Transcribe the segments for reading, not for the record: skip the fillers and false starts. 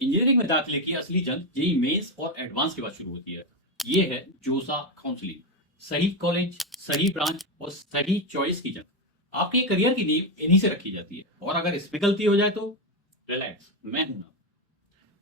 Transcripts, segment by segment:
Engineering में दाखिले की असली जंग जेई मेंस और एडवांस के बाद शुरू होती है। ये है जोसा काउंसलिंग। सही कॉलेज, सही ब्रांच और सही चॉइस की जंग। आपके करियर की नींव इन्हीं से रखी जाती है, और अगर इसमें गलती हो जाए तो रिलैक्स, मैं हूं ना।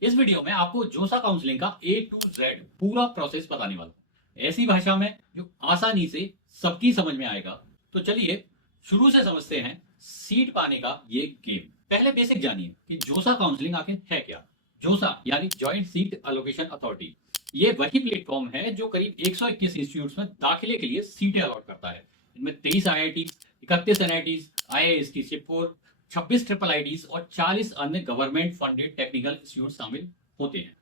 इस वीडियो में आपको जोसा काउंसलिंग का ए टू जेड पूरा प्रोसेस बताने वाला हूं, ऐसी भाषा में जो आसानी से सबकी समझ में आएगा। तो चलिए शुरू से समझते हैं सीट पाने का ये गेम। पहले बेसिक जानिए कि जोसा काउंसलिंग आखिर है क्या। जोसा यानी जॉइंट सीट एलोकेशन अथॉरिटी, ये वही प्लेटफॉर्म है जो करीब 121 इंस्टीट्यूट्स में दाखिले के लिए सीटें अलॉट करता है। इनमें 23 IIT, 31 NIT, IIST Shivpur, 26 triple ITs और 40 अन्य गवर्नमेंट फंडेड टेक्निकल इंस्टीट्यूट शामिल होते हैं।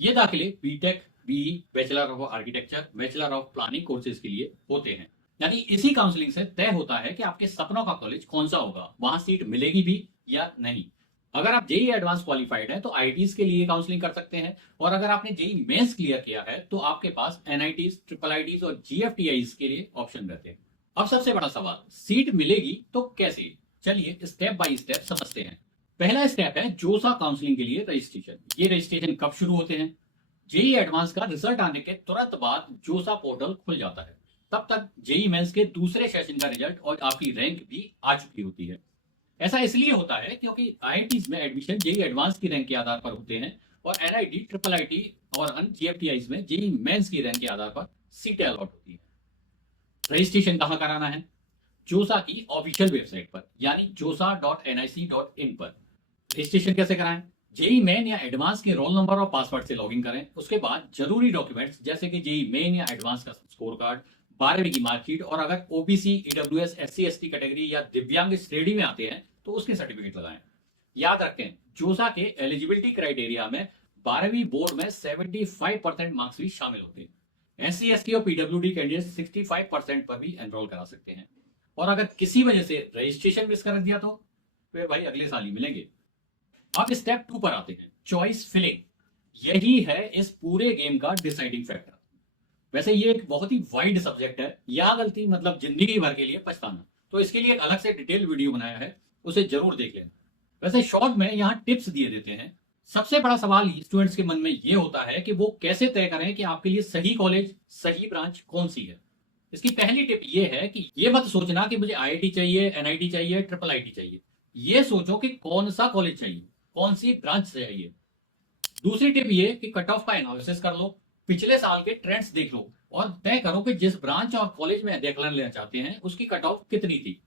ये दाखिले BTech, BE, bachelor of architecture, bachelor of planning courses के लिए होते हैं। यानी इसी काउंसलिंग से तय होता है कि आपके सपनों का कॉलेज कौन सा होगा, वहां सीट मिलेगी भी या नहीं। अगर आप जेई एडवांस क्वालिफाइड हैं तो आईआईटीज के लिए काउंसलिंग कर सकते हैं, और अगर आपने जेई मेंस क्लियर किया है तो आपके पास एनआईटीज, ट्रिपल आईटीज और जीएफटीआईज के लिए ऑप्शन रहते हैं। अब सबसे बड़ा सवाल, सीट मिलेगी तो कैसे? चलिए स्टेप बाय स्टेप समझते हैं। पहला स्टेप है जोसा काउंसलिंग के लिए रजिस्ट्रेशन। ये रजिस्ट्रेशन कब शुरू होते हैं? जेई एडवांस का रिजल्ट आने के तुरंत बाद जोसा पोर्टल खुल जाता है। तब तक जेई मेंस के दूसरे सेशन का रिजल्ट और आपकी रैंक भी आ चुकी होती है। ऐसा इसलिए होता है क्योंकि आईआईटीज में एडमिशन जेई एडवांस की रैंक के आधार पर होते हैं, और एनआईटी, ट्रिपल आईटी और अन्य जीएफटीआईज में जेई मेंस की रैंक के आधार पर सीटें अलॉट होती है। रजिस्ट्रेशन कहां कराना है? जोसा की ऑफिशियल वेबसाइट पर, यानी josa.nic.in पर। रजिस्ट्रेशन कैसे कराएं? जेई मेन या एडवांस के रोल नंबर और पासवर्ड से लॉगिन करें। उसके बाद जरूरी डॉक्यूमेंट्स जैसे कि जेई मेन या एडवांस का स्कोर कार्ड, 12वीं की मार्कशीट, और अगर OBC, EWS, SC ST category या दिव्यांग श्रेणी में आते हैं तो उसके सर्टिफिकेट लगाएं। याद रखें, जोसा के एलिजिबिलिटी क्राइटेरिया में 12वीं बोर्ड में 75% मार्क्स भी शामिल होते हैं। एससी एसटी और पीडब्ल्यूडी कैंडिडेट 65% पर भी एनरोल करा सकते हैं। और अगर किसी वजह से रजिस्ट्रेशन मिस कर दिया तो फिर भाई अगले साल ही मिलेंगे। अब स्टेप 2 पर आते हैं, चॉइस फिलिंग। यही है इस पूरे गेम का डिसाइडिंग फैक्टर। वैसे ये एक बहुत ही वाइड सब्जेक्ट है, या गलती मतलब जिंदगी भर के लिए पछताना। तो इसके लिए एक अलग से डिटेल वीडियो बनाया है, उसे जरूर देख लेना। वैसे शॉर्ट में यहाँ टिप्स दिए देते हैं। सबसे बड़ा सवाल स्टूडेंट्स के मन में ये होता है कि वो कैसे तय करें कि आपके लिए सही कॉलेज, सही ब्रांच कौन सी है। इसकी पहली टिप ये है कि ये मत सोचना कि मुझे आईआईटी चाहिए, एनआईटी चाहिए, ट्रिपल आईटी चाहिए। ये सोचो कि कौन सा कॉलेज चाहिए, कौन सी ब्रांच चाहिए। दूसरी टिप ये कि कट ऑफ का एनालिसिस कर लो, पिछले साल के ट्रेंड्स देख लो और तय करो कि जिस ब्रांच और कॉलेज में दाखिला लेना चाहते हैं उसकी कट ऑफ कितनी थी।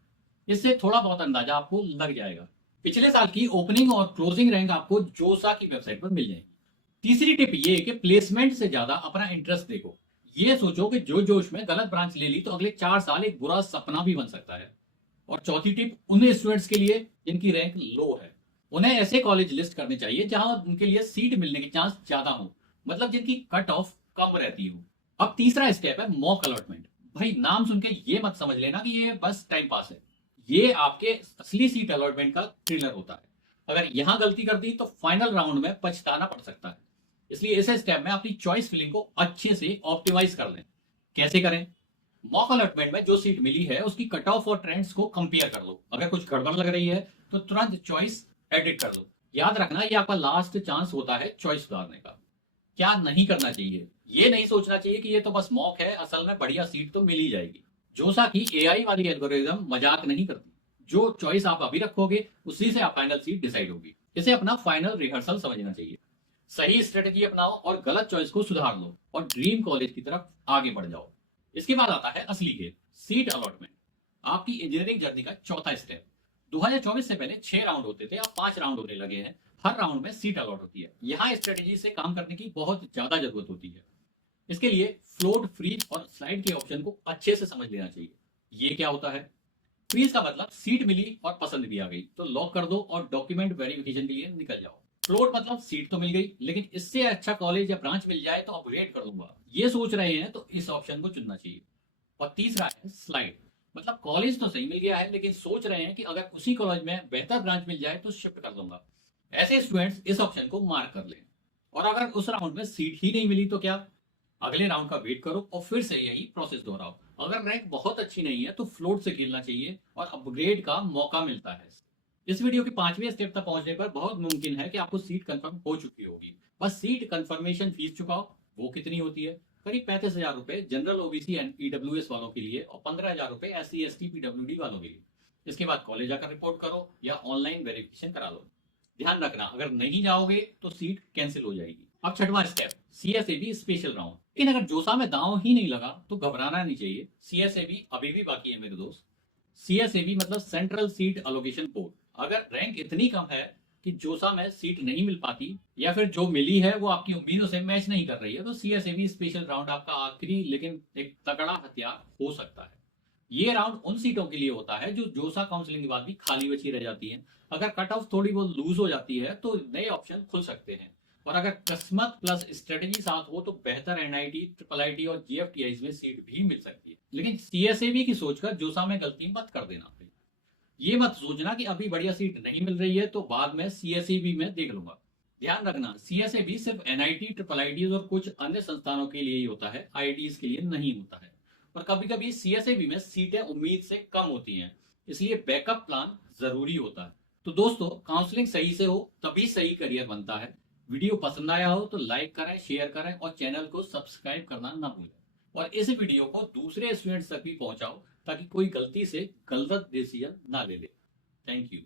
इससे थोड़ा बहुत अंदाजा आपको लग जाएगा। पिछले साल की ओपनिंग और क्लोजिंग रैंक आपको जोसा की वेबसाइट पर मिल जाएगी। तीसरी टिप ये कि प्लेसमेंट से ज्यादा अपना इंटरेस्ट देखो। ये सोचो कि जो जोश में गलत ब्रांच ले ली तो अगले 4 साल एक बुरा सपना भी बन सकता है। और चौथी टिप उन स्टूडेंट्स के लिए जिनकी रैंक लो है, उन्हें ऐसे कॉलेज लिस्ट करने चाहिए जहां उनके लिए सीट मिलने के चांस ज्यादा हो, मतलब जिनकी कट ऑफ कम रहती हो। अब तीसरा स्टेप है मॉक अलॉटमेंट। भाई नाम सुन के ये मत समझ लेना कि ये बस टाइम पास है। ये आपके असली सीट अलॉटमेंट का थ्रिलर होता है। अगर यहां गलती कर दी तो फाइनल राउंड में पछताना पड़ सकता है। इसलिए इस स्टेप में अपनी चॉइस फिलिंग को अच्छे से ऑप्टिमाइज कर लें। कैसे करें? मॉक अलॉटमेंट में जो सीट मिली है उसकी कट ऑफ और ट्रेंड्स को कंपेयर कर लो। अगर कुछ गड़बड़ लग रही है तो तुरंत चॉइस एडिट कर लो। याद रखना ये आपका लास्ट चांस होता है चॉइस सुधारने का। क्या नहीं करना चाहिए? ये नहीं सोचना चाहिए कि ये तो बस मॉक है, असल में बढ़िया सीट तो मिल ही जाएगी। जोसा की एआई वाली एल्गोरिथम मजाक नहीं करती। जो चॉइस आप अभी रखोगे उसी से आप फाइनल सीट डिसाइड होगी। इसे अपना फाइनल रिहर्सल समझना चाहिए। सही स्ट्रेटेजी अपनाओ और गलत चॉइस को सुधार लो और ड्रीम कॉलेज की तरफ आगे बढ़ जाओ। इसके बाद आता है असली खेल, सीट अलॉटमेंट। आपकी इंजीनियरिंग जर्नी का चौथा स्टेप। 2024 से पहले 6 राउंड होते थे, अब 5 राउंड होने लगे हैं। हर राउंड में सीट अलॉट होती है। यहाँ स्ट्रेटेजी से काम करने की बहुत ज्यादा जरूरत होती है। इसके लिए फ्लोट, फ्रीज और स्लाइड के ऑप्शन को अच्छे से समझ लेना चाहिए। ये क्या होता है? फ्रीज का मतलब सीट मिली और पसंद भी आ गई तो लॉक कर दो और डॉक्यूमेंट वेरिफिकेशन के लिए निकल जाओ। फ्लोट मतलब सीट तो मिल गई लेकिन इससे अच्छा कॉलेज या ब्रांच मिल जाए तो अपग्रेड कर लूंगा, ये सोच रहे हैं तो इस ऑप्शन को चुनना चाहिए। और तीसरा है स्लाइड, मतलब कॉलेज तो सही मिल गया है लेकिन सोच रहे हैं कि अगर उसी कॉलेज में बेहतर ब्रांच मिल जाए तो शिफ्ट कर दूंगा। ऐसे स्टूडेंट्स इस ऑप्शन को मार्क कर लें। और अगर उस राउंड में सीट ही नहीं मिली तो क्या? अगले राउंड का वेट करो और फिर से यही प्रोसेस दोहराओ। अगर रैंक बहुत अच्छी नहीं है तो फ्लोट से खेलना चाहिए और अपग्रेड का मौका मिलता है। इस वीडियो के 5वें स्टेप तक पहुंचने पर बहुत मुमकिन है कि आपको सीट कंफर्म हो चुकी होगी। बस सीट कंफर्मेशन फीस चुकाओ। वो कितनी होती है? करीब 35,000 रुपए जनरल, ओबीसी एंड ईडब्ल्यूएस वालों के लिए और 15,000 रुपए SC ST पीडब्ल्यूडी वालों के लिए। इसके बाद कॉलेज आकर रिपोर्ट करो या ऑनलाइन वेरिफिकेशन करा लो। ध्यान रखना, अगर नहीं जाओगे तो सीट कैंसिल हो जाएगी। अब 6वां स्टेप, CSAB स्पेशल राउंड। लेकिन अगर जोसा में दांव ही नहीं लगा तो घबराना नहीं चाहिए। CSAB अभी भी बाकी है मेरे दोस्त। CSAB मतलब सेंट्रल सीट एलोकेशन बोर्ड। अगर रैंक इतनी कम है कि जोसा में सीट नहीं मिल पाती या फिर जो मिली है वो आपकी उम्मीदों से मैच नहीं कर रही है, तो CSAB स्पेशल राउंड आपका आखिरी लेकिन एक तगड़ा हथियार हो सकता है। ये राउंड उन सीटों के लिए होता है जो जोसा काउंसलिंग के बाद भी खाली बची रह जाती हैं। अगर कट ऑफ थोड़ी बहुत लूज हो जाती है तो नए ऑप्शन खुल सकते हैं, और अगर किस्मत प्लस स्ट्रेटेजी साथ हो तो बेहतर NIT, IIIT और GFTIs में सीट भी मिल सकती है। लेकिन CSAB की सोचकर जोसा में गलती मत कर देना। ये मत सोचना कि अभी बढ़िया सीट नहीं मिल रही है तो बाद में CSAB में देख लूंगा। ध्यान रखना, CSAB सिर्फ NIT, IIITs और कुछ अन्य संस्थानों के लिए ही होता है, IITs के लिए नहीं होता है। और कभी कभी CSAB में सीटें उम्मीद से कम होती हैं, इसलिए बैकअप प्लान जरूरी होता है। तो दोस्तों, काउंसलिंग सही से हो तभी सही करियर बनता है। वीडियो पसंद आया हो तो लाइक करें, शेयर करें और चैनल को सब्सक्राइब करना ना भूलें। और इस वीडियो को दूसरे स्टूडेंट्स तक भी पहुंचाओ ताकि कोई गलती से गलत डिसीजन ना ले ले। Thank you.